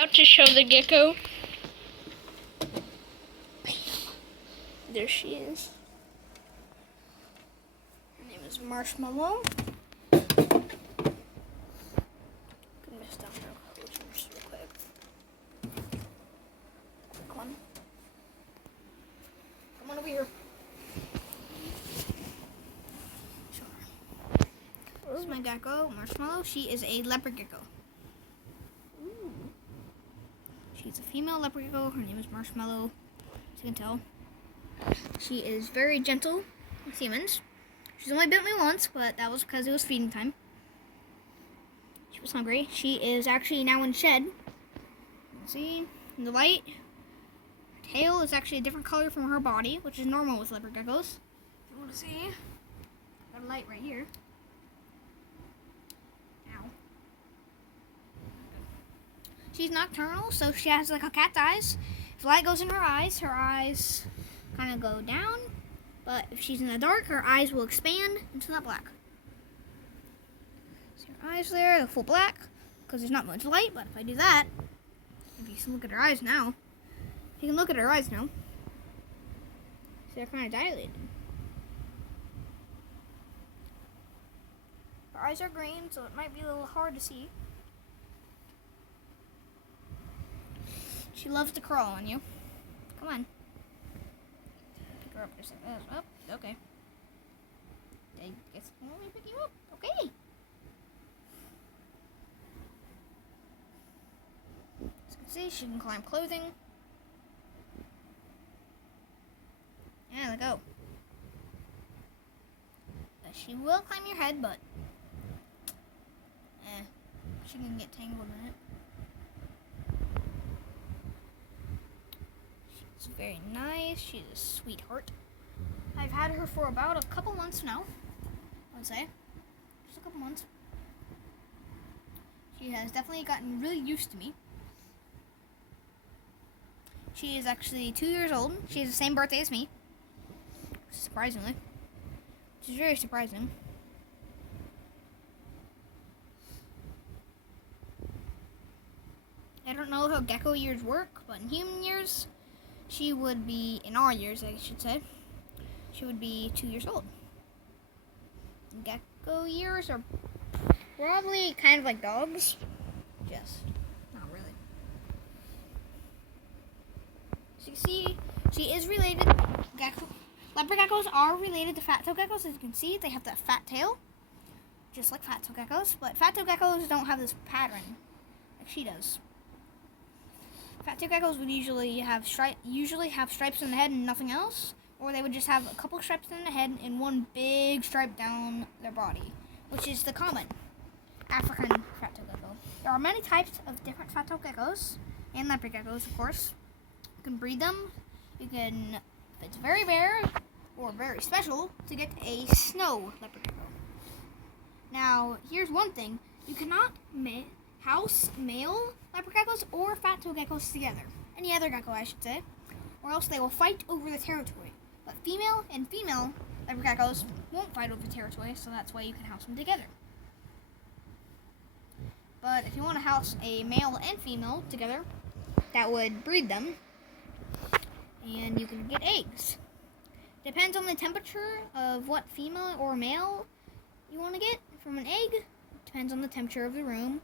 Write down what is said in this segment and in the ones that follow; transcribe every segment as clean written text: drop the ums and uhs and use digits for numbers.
About to show the gecko. There she is. Her name is Marshmallow. Gonna miss down her clothes just real quick. Quick one. Come on over here. Sure. This is my gecko, Marshmallow. She is a leopard gecko. She's a female leopard gecko. Her name is Marshmallow, as you can tell. She is very gentle with humans. She's only bit me once, but that was because it was feeding time. She was hungry. She is actually now in shed. You can see in the light. Her tail is actually a different color from her body, which is normal with leopard geckos. If you want to see, got a light right here. She's nocturnal, so she has like a cat's eyes. If light goes in her eyes kind of go down. But if she's in the dark, her eyes will expand into that black. See her eyes there, they're full black, because there's not much light. But if I do that, if you can look at her eyes now, you can look at her eyes now. See, they're kind of dilated. Her eyes are green, so it might be a little hard to see. She loves to crawl on you. Come on. Pick her up just like this. Oh, okay. I guess let me pick you up. Okay. As you can see, she can climb clothing. Yeah, let go. She will climb your head, but she can get tangled in it. She's very nice. She's a sweetheart. I've had her for about a couple months now, I would say. Just a couple months. She has definitely gotten really used to me. She is actually 2 years old. She has the same birthday as me, surprisingly. Which is very surprising. I don't know how gecko years work, but in human years, she would be, in our years I should say, she would be 2 years old. And gecko years are probably kind of like dogs. Just not really. So you see, she is related. Leopard geckos are related to fat-tailed geckos. As you can see, they have that fat tail, just like fat-tailed geckos. But fat-tailed geckos don't have this pattern like she does. Fat-tailed geckos would usually have stripes on the head and nothing else, or they would just have a couple stripes on the head and one big stripe down their body, which is the common African fat-tailed gecko. There are many types of different fat-tailed geckos and leopard geckos, of course. You can breed them. You can, if it's very rare or very special, to get a snow leopard gecko. Now, here's one thing: you cannot house male leopard geckos or fat-tailed geckos together. Any other gecko, I should say. Or else they will fight over the territory. But female leopard geckos won't fight over territory, so that's why you can house them together. But if you want to house a male and female together, that would breed them, and you can get eggs. Depends on the temperature of what female or male you want to get from an egg. Depends on the temperature of the room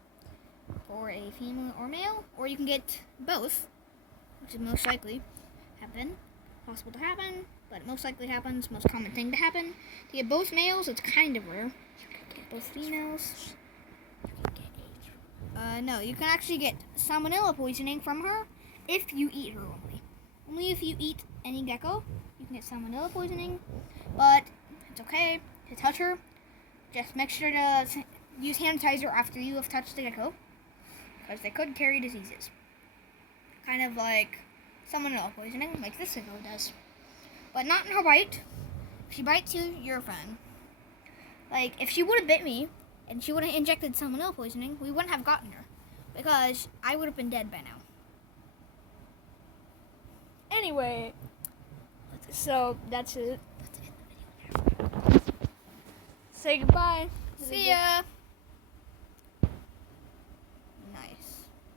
for a female or male, or you can get both, which is most likely possible to happen, but most likely happens, most common thing to happen. To get both males, it's kind of rare. To get both females, no, you can actually get salmonella poisoning from her if you eat her only. Only if you eat any gecko, you can get salmonella poisoning, but it's okay to touch her. Just make sure to use hand sanitizer after you have touched the gecko, because they could carry diseases. Kind of like salmonella poisoning, like this gecko does. But not in her bite. If she bites you, you're fine. Like, if she would have bit me, and she would have injected salmonella poisoning, we wouldn't have gotten her, because I would have been dead by now. Anyway, so that's it. Say goodbye. See ya.